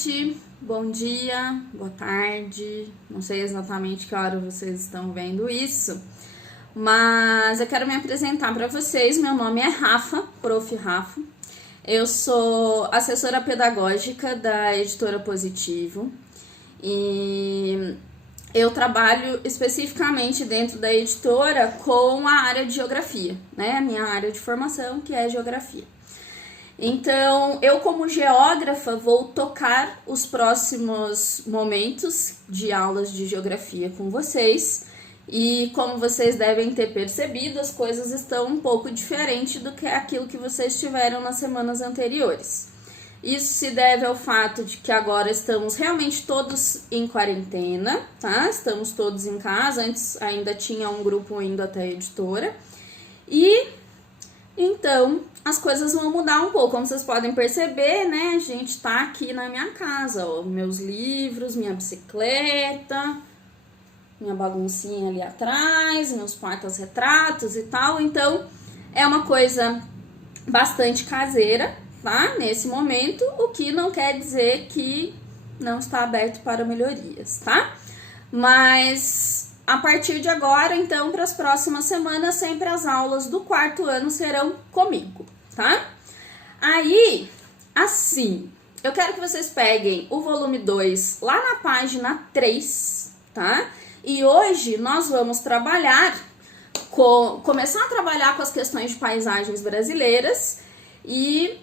noite, bom dia, boa tarde, não sei exatamente que hora vocês estão vendo isso, mas eu quero me apresentar para vocês. Meu nome é Rafa, Prof. Rafa, eu sou assessora pedagógica da Editora Positivo e eu trabalho especificamente dentro da editora com a área de geografia, né? A minha área de formação, que é geografia. Então, eu como geógrafa vou tocar os próximos momentos de aulas de geografia com vocês. E como vocês devem ter percebido, as coisas estão um pouco diferentes do que aquilo que vocês tiveram nas semanas anteriores. Isso se deve ao fato de que agora estamos realmente todos em quarentena, tá? Estamos todos em casa, antes ainda tinha um grupo indo até a editora. E então as coisas vão mudar um pouco, como vocês podem perceber, né? A gente tá aqui na minha casa, ó, meus livros, minha bicicleta, minha baguncinha ali atrás, meus porta-retratos e tal. Então é uma coisa bastante caseira, tá? Nesse momento, o que não quer dizer que não está aberto para melhorias, tá? Mas a partir de agora, então, para as próximas semanas, sempre as aulas do quarto ano serão comigo, tá? Aí, assim, eu quero que vocês peguem o volume 2 lá na página 3, tá? E hoje nós vamos começar a trabalhar com as questões de paisagens brasileiras e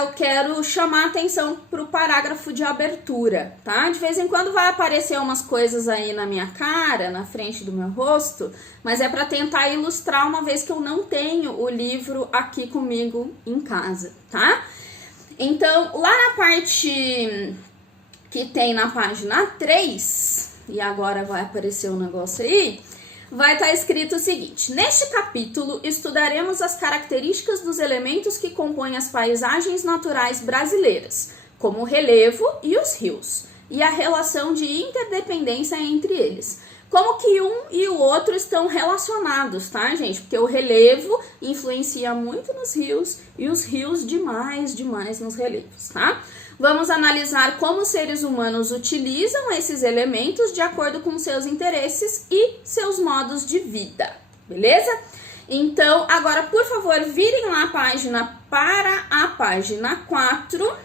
eu quero chamar a atenção para o parágrafo de abertura, tá? De vez em quando vai aparecer umas coisas aí na minha cara, na frente do meu rosto, mas é para tentar ilustrar, uma vez que eu não tenho o livro aqui comigo em casa, tá? Então, lá na parte que tem na página 3, e agora vai aparecer um negócio aí, vai estar escrito o seguinte: neste capítulo estudaremos as características dos elementos que compõem as paisagens naturais brasileiras, como o relevo e os rios, e a relação de interdependência entre eles. Como que um e o outro estão relacionados, tá, gente? Porque o relevo influencia muito nos rios e os rios demais nos relevos, tá? Vamos analisar como os seres humanos utilizam esses elementos de acordo com seus interesses e seus modos de vida, beleza? Então, agora, por favor, virem lá a página para a página 4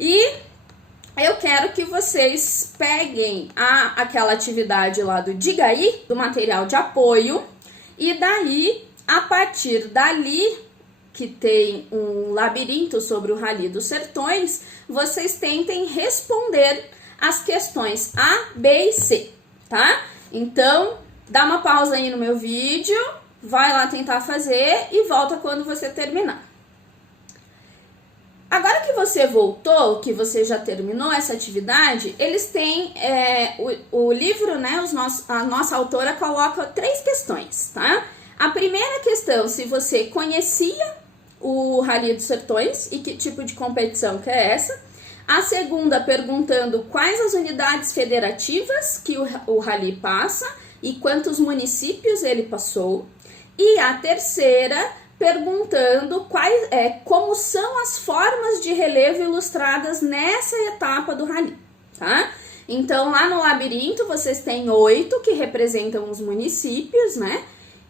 e eu quero que vocês peguem aquela atividade lá do Diga Aí, do material de apoio, e daí, a partir dali, que tem um labirinto sobre o Rally dos Sertões, vocês tentem responder as questões A, B e C, tá? Então, dá uma pausa aí no meu vídeo, vai lá tentar fazer e volta quando você terminar. Agora que você voltou, que você já terminou essa atividade, eles têm o livro, né? A nossa autora coloca 3 questões, tá? A primeira questão, se você conhecia o Rally dos Sertões e que tipo de competição que é essa. A segunda, perguntando quais as unidades federativas que o Rally passa e quantos municípios ele passou. E a terceira, perguntando como são as formas de relevo ilustradas nessa etapa do Rally, tá? Então, lá no labirinto, vocês têm 8 que representam os municípios, né?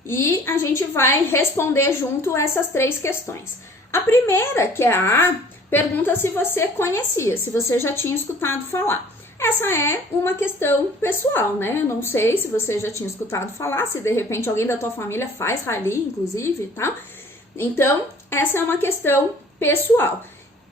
E a gente vai responder junto essas 3 questões. A primeira, que é a A, pergunta se você conhecia, se você já tinha escutado falar. Essa é uma questão pessoal, né? Eu não sei se você já tinha escutado falar, se de repente alguém da tua família faz rally, inclusive, tá? Então, essa é uma questão pessoal.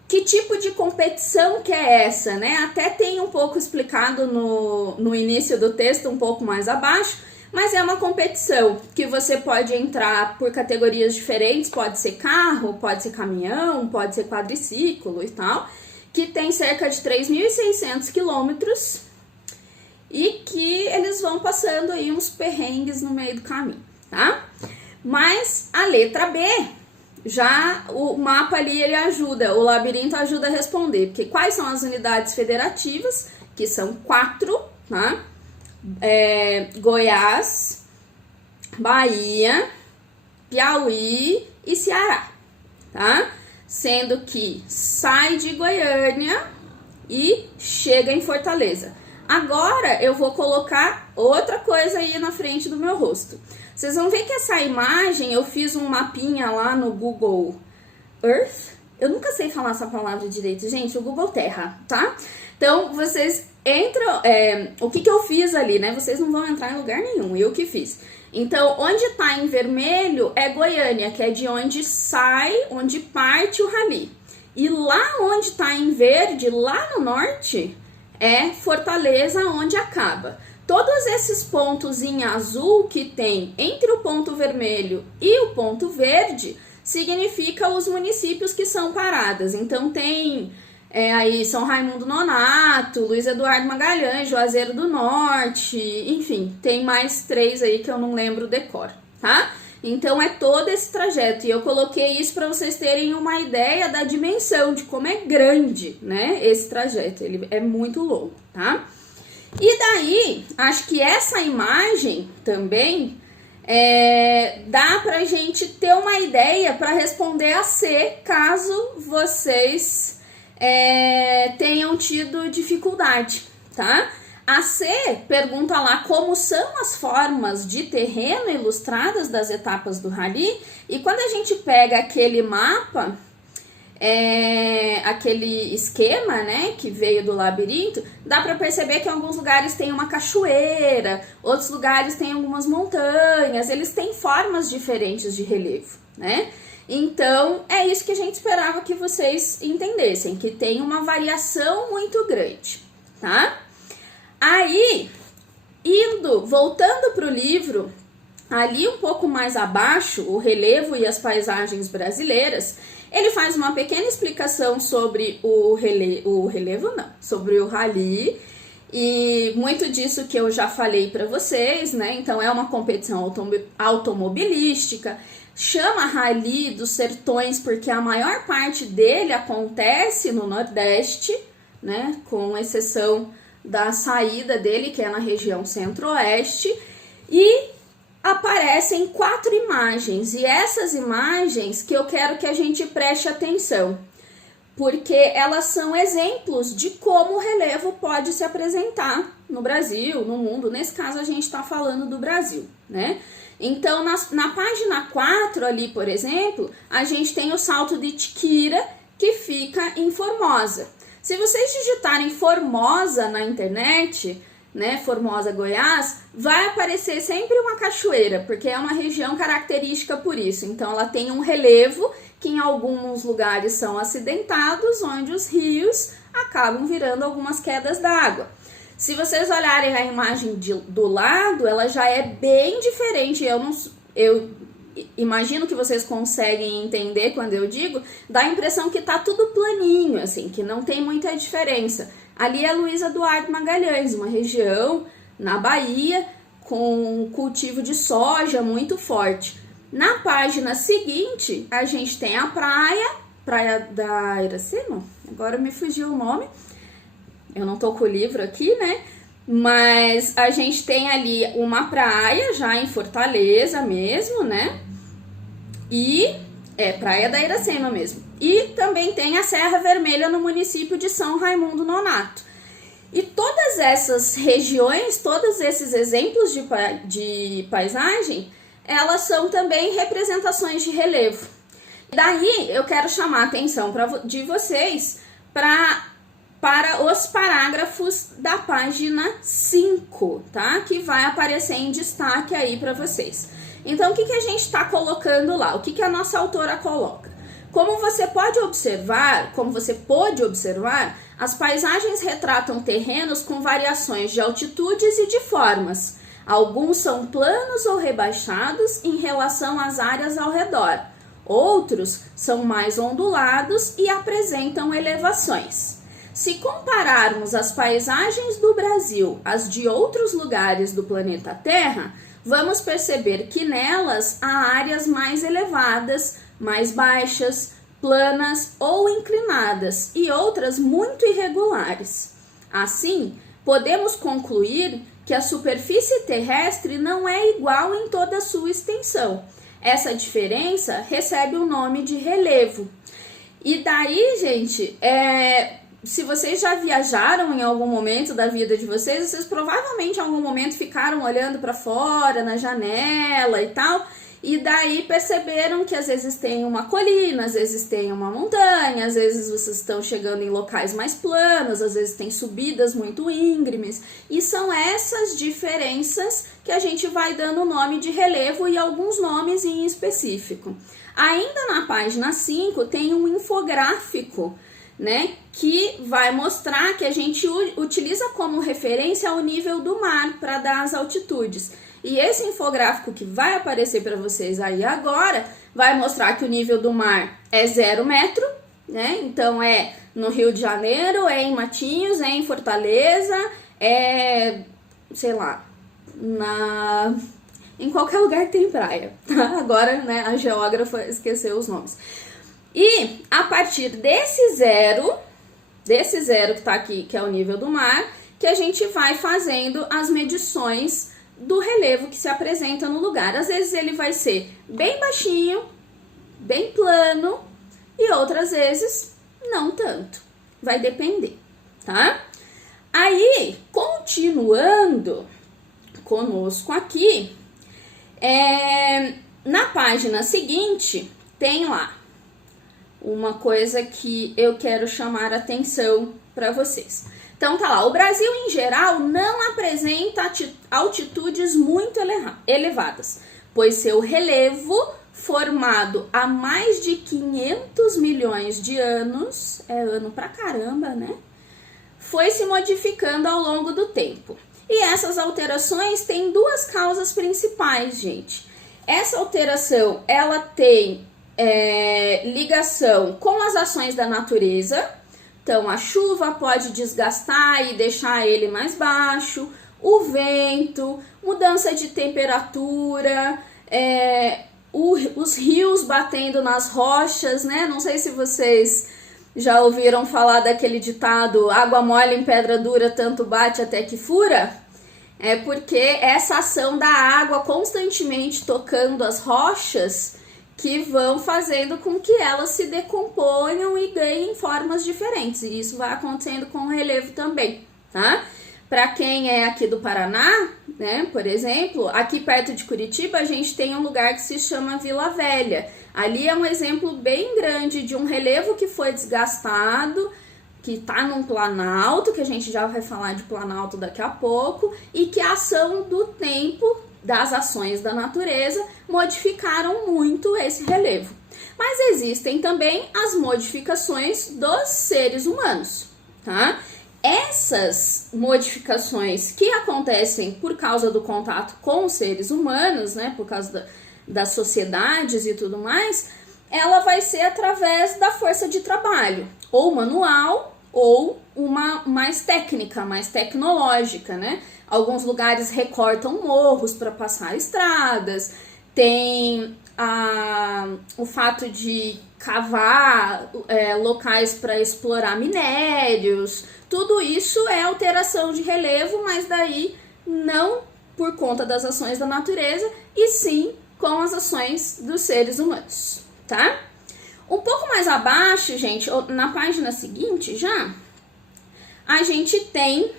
Que tipo de competição que é essa, né? Até tem um pouco explicado no início do texto, um pouco mais abaixo, mas é uma competição que você pode entrar por categorias diferentes, pode ser carro, pode ser caminhão, pode ser quadriciclo e tal, que tem cerca de 3.600 quilômetros e que eles vão passando aí uns perrengues no meio do caminho, tá? Mas a letra B, já o mapa ali ele ajuda, o labirinto ajuda a responder, porque quais são as unidades federativas, que são 4, tá? Goiás, Bahia, Piauí e Ceará, tá? Sendo que sai de Goiânia e chega em Fortaleza. Agora eu vou colocar outra coisa aí na frente do meu rosto. Vocês vão ver que essa imagem, eu fiz um mapinha lá no Google Earth. Eu nunca sei falar essa palavra direito, gente, o Google Terra, tá? Então, vocês entram... o que eu fiz ali, né? Vocês não vão entrar em lugar nenhum, eu que fiz. Então, onde tá em vermelho é Goiânia, que é de onde sai, onde parte o rally. E lá onde tá em verde, lá no norte, é Fortaleza, onde acaba. Todos esses pontos em azul que tem entre o ponto vermelho e o ponto verde significa os municípios que são paradas. Então tem aí São Raimundo Nonato, Luiz Eduardo Magalhães, Juazeiro do Norte, enfim, tem mais 3 aí que eu não lembro o decor, tá? Então é todo esse trajeto, e eu coloquei isso para vocês terem uma ideia da dimensão, de como é grande, né, esse trajeto, ele é muito longo, tá? E daí, acho que essa imagem também dá pra gente ter uma ideia para responder a C, caso vocês tenham tido dificuldade, tá? A C pergunta lá como são as formas de terreno ilustradas das etapas do rally, e quando a gente pega aquele mapa, aquele esquema, né, que veio do labirinto, dá para perceber que em alguns lugares tem uma cachoeira, outros lugares tem algumas montanhas, eles têm formas diferentes de relevo, né? Então, é isso que a gente esperava que vocês entendessem, que tem uma variação muito grande, tá? Aí, voltando para o livro, ali um pouco mais abaixo, o relevo e as paisagens brasileiras, ele faz uma pequena explicação sobre sobre o rally, e muito disso que eu já falei para vocês, né? Então é uma competição automobilística, chama Rally dos Sertões porque a maior parte dele acontece no Nordeste, né? Com exceção da saída dele, que é na região Centro-Oeste, e aparecem 4 imagens, e essas imagens que eu quero que a gente preste atenção, porque elas são exemplos de como o relevo pode se apresentar no Brasil, no mundo. Nesse caso a gente está falando do Brasil, né? Então na página 4 ali, por exemplo, a gente tem o Salto de Tiquira, que fica em Formosa. Se vocês digitarem Formosa na internet, né, Formosa, Goiás, vai aparecer sempre uma cachoeira, porque é uma região característica por isso. Então ela tem um relevo que em alguns lugares são acidentados, onde os rios acabam virando algumas quedas d'água. Se vocês olharem a imagem do lado, ela já é bem diferente. Eu imagino que vocês conseguem entender quando eu digo, dá a impressão que tá tudo planinho, assim, que não tem muita diferença. Ali é Luiz Eduardo Magalhães, uma região na Bahia com cultivo de soja muito forte. Na página seguinte, a gente tem a Praia da Iracema, agora me fugiu o nome, eu não tô com o livro aqui, né? Mas a gente tem ali uma praia já em Fortaleza mesmo, né? E Praia da Iracema mesmo. E também tem a Serra Vermelha no município de São Raimundo Nonato. E todas essas regiões, todos esses exemplos de paisagem, elas são também representações de relevo. Daí eu quero chamar a atenção de vocês para os parágrafos da página 5, tá? Que vai aparecer em destaque aí para vocês. Então, o que a gente está colocando lá? O que a nossa autora coloca? Como você pôde observar, as paisagens retratam terrenos com variações de altitudes e de formas. Alguns são planos ou rebaixados em relação às áreas ao redor. Outros são mais ondulados e apresentam elevações. Se compararmos as paisagens do Brasil às de outros lugares do planeta Terra, vamos perceber que nelas há áreas mais elevadas, mais baixas, planas ou inclinadas e outras muito irregulares. Assim, podemos concluir que a superfície terrestre não é igual em toda a sua extensão. Essa diferença recebe o nome de relevo. E daí, gente, se vocês já viajaram em algum momento da vida de vocês, vocês provavelmente em algum momento ficaram olhando para fora, na janela e tal, e daí perceberam que às vezes tem uma colina, às vezes tem uma montanha, às vezes vocês estão chegando em locais mais planos, às vezes tem subidas muito íngremes, e são essas diferenças que a gente vai dando o nome de relevo e alguns nomes em específico. Ainda na página 5 tem um infográfico, né, que vai mostrar que a gente utiliza como referência o nível do mar para dar as altitudes. E esse infográfico que vai aparecer para vocês aí agora vai mostrar que o nível do mar é 0 metro, né? Então é no Rio de Janeiro, é em Matinhos, é em Fortaleza, é, sei lá, em qualquer lugar que tem praia, tá? Agora, né, a geógrafa esqueceu os nomes. E a partir desse zero que tá aqui, que é o nível do mar, que a gente vai fazendo as medições do relevo que se apresenta no lugar. Às vezes ele vai ser bem baixinho, bem plano, e outras vezes não tanto. Vai depender, tá? Aí, continuando conosco aqui, na página seguinte, tem lá uma coisa que eu quero chamar a atenção para vocês. Então tá lá, o Brasil em geral não apresenta altitudes muito elevadas, pois seu relevo, formado há mais de 500 milhões de anos, é ano pra caramba, né? Foi se modificando ao longo do tempo. E essas alterações têm duas causas principais, gente. Essa alteração, ela tem ligação com as ações da natureza. Então, a chuva pode desgastar e deixar ele mais baixo, o vento, mudança de temperatura, os rios batendo nas rochas, né? Não sei se vocês já ouviram falar daquele ditado, água mole em pedra dura, tanto bate até que fura. É porque essa ação da água constantemente tocando as rochas que vão fazendo com que elas se decomponham e ganhem formas diferentes. E isso vai acontecendo com o relevo também, tá? Para quem é aqui do Paraná, né, por exemplo, aqui perto de Curitiba, a gente tem um lugar que se chama Vila Velha. Ali é um exemplo bem grande de um relevo que foi desgastado, que está num planalto, que a gente já vai falar de planalto daqui a pouco, e que a ação do tempo, das ações da natureza, modificaram muito esse relevo. Mas existem também as modificações dos seres humanos, tá? Essas modificações que acontecem por causa do contato com os seres humanos, né, por causa das sociedades e tudo mais, ela vai ser através da força de trabalho, ou manual, ou uma mais técnica, mais tecnológica, né? Alguns lugares recortam morros para passar estradas, tem o fato de cavar locais para explorar minérios, tudo isso é alteração de relevo, mas daí não por conta das ações da natureza, e sim com as ações dos seres humanos, tá? Um pouco mais abaixo, gente, na página seguinte já, a gente tem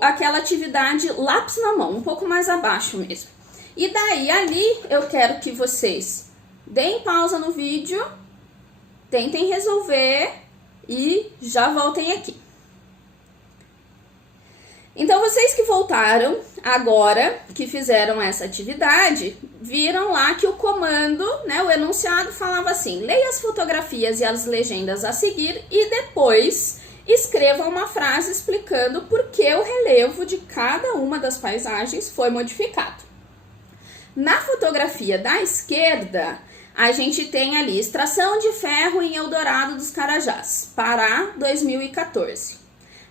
aquela atividade lápis na mão, um pouco mais abaixo mesmo. E daí ali eu quero que vocês deem pausa no vídeo, tentem resolver e já voltem aqui. Então, vocês que voltaram agora, que fizeram essa atividade, viram lá que o comando, né, o enunciado falava assim: leia as fotografias e as legendas a seguir e depois escreva uma frase explicando por que o relevo de cada uma das paisagens foi modificado. Na fotografia da esquerda, a gente tem ali extração de ferro em Eldorado dos Carajás, Pará, 2014.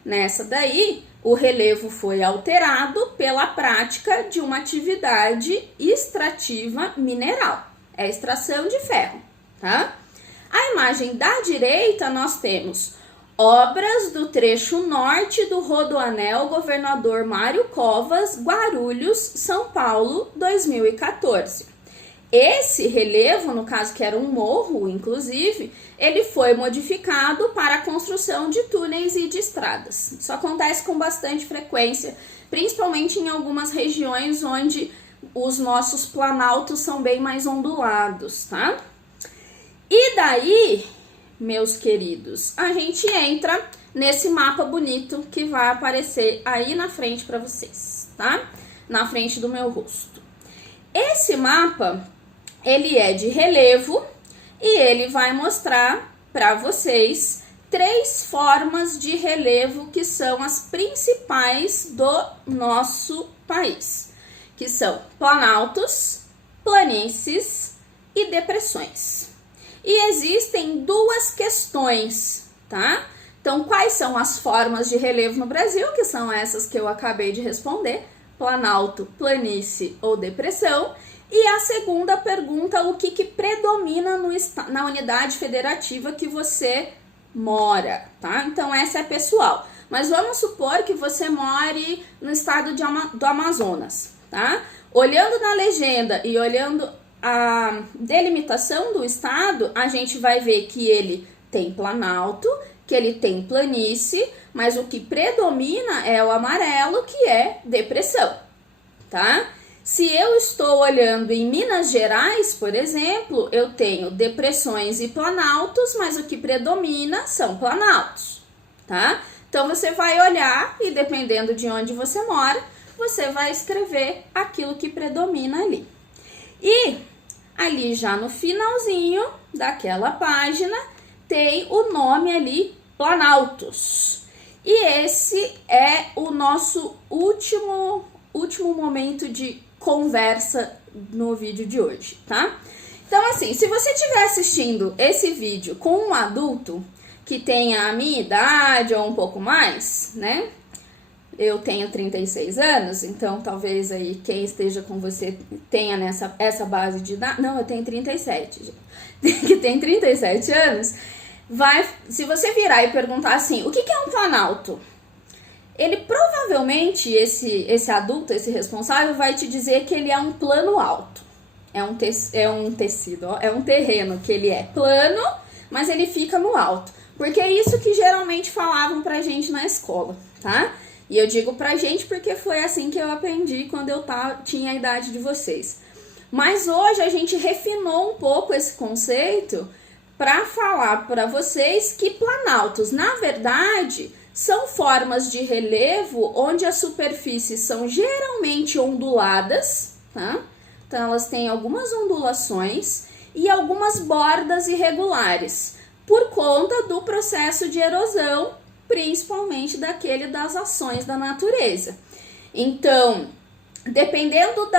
Nessa daí, o relevo foi alterado pela prática de uma atividade extrativa mineral, é extração de ferro, tá? A imagem da direita nós temos obras do trecho norte do Rodoanel Governador Mário Covas, Guarulhos, São Paulo, 2014. Esse relevo, no caso que era um morro, inclusive, ele foi modificado para a construção de túneis e de estradas. Isso acontece com bastante frequência, principalmente em algumas regiões onde os nossos planaltos são bem mais ondulados, tá? E daí, meus queridos, a gente entra nesse mapa bonito que vai aparecer aí na frente para vocês, tá? Na frente do meu rosto. Esse mapa, ele é de relevo e ele vai mostrar para vocês 3 formas de relevo que são as principais do nosso país, que são planaltos, planícies e depressões. E existem 2 questões, tá? Então, quais são as formas de relevo no Brasil? Que são essas que eu acabei de responder: planalto, planície ou depressão. E a segunda pergunta: o que predomina na unidade federativa que você mora, tá? Então, essa é pessoal. Mas vamos supor que você more no estado do Amazonas, tá? Olhando na legenda e olhando a delimitação do estado, a gente vai ver que ele tem planalto, que ele tem planície, mas o que predomina é o amarelo, que é depressão, tá? Se eu estou olhando em Minas Gerais, por exemplo, eu tenho depressões e planaltos, mas o que predomina são planaltos, tá? Então, você vai olhar e, dependendo de onde você mora, você vai escrever aquilo que predomina ali. E ali já no finalzinho daquela página tem o nome ali, planaltos. E esse é o nosso último momento de conversa no vídeo de hoje, tá? Então, assim, se você estiver assistindo esse vídeo com um adulto que tenha a minha idade ou um pouco mais, né? Eu tenho 36 anos, então talvez aí quem esteja com você tenha essa base de idade. Não, eu tenho 37, gente. Que tem 37 anos. Se você virar e perguntar assim, o que é um planalto? Ele provavelmente, esse adulto, esse responsável, vai te dizer que ele é um plano alto. É um tecido, ó, é um terreno que ele é plano, mas ele fica no alto. Porque é isso que geralmente falavam pra gente na escola, tá? E eu digo pra gente porque foi assim que eu aprendi quando eu tinha a idade de vocês. Mas hoje a gente refinou um pouco esse conceito para falar para vocês que planaltos, na verdade, são formas de relevo onde as superfícies são geralmente onduladas, tá? Então, elas têm algumas ondulações e algumas bordas irregulares, por conta do processo de erosão, principalmente daquele das ações da natureza. Então, dependendo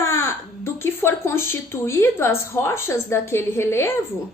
do que for constituído as rochas daquele relevo,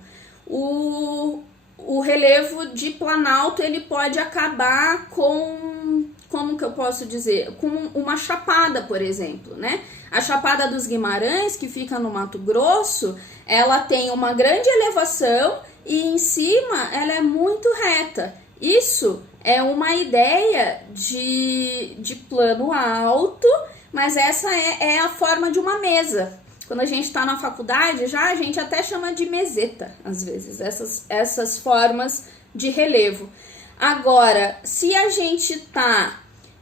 o relevo de planalto ele pode acabar com, como que eu posso dizer, com uma chapada, por exemplo, né? A Chapada dos Guimarães, que fica no Mato Grosso, ela tem uma grande elevação e em cima ela é muito reta. Isso é uma ideia de plano alto, mas essa é a forma de uma mesa. Quando a gente está na faculdade, a gente até chama de meseta, às vezes, essas formas de relevo. Agora, se a gente está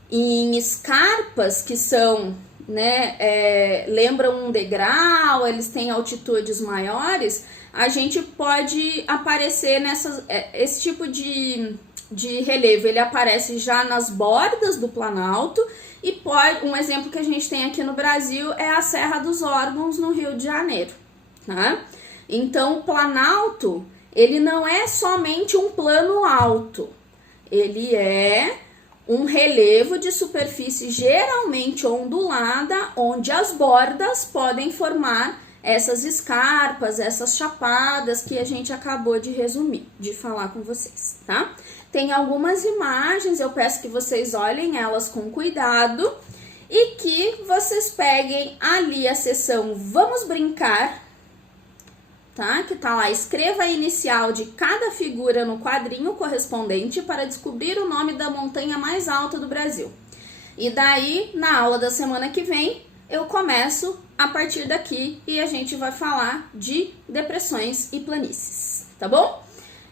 em escarpas que são, né, lembram um degrau, eles têm altitudes maiores, a gente pode aparecer esse tipo de relevo, ele aparece já nas bordas do planalto. E um exemplo que a gente tem aqui no Brasil é a Serra dos Órgãos, no Rio de Janeiro, tá? Então, o planalto, ele não é somente um plano alto, ele é um relevo de superfície geralmente ondulada, onde as bordas podem formar essas escarpas, essas chapadas que a gente acabou de resumir, de falar com vocês, tá? Tem algumas imagens, eu peço que vocês olhem elas com cuidado e que vocês peguem ali a seção Vamos Brincar, tá? Que tá lá, escreva a inicial de cada figura no quadrinho correspondente para descobrir o nome da montanha mais alta do Brasil. E daí, na aula da semana que vem, eu começo a partir daqui e a gente vai falar de depressões e planícies, tá bom?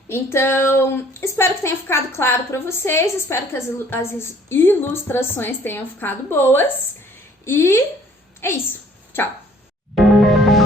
Então, espero que tenha ficado claro para vocês, espero que as ilustrações tenham ficado boas e é isso. Tchau!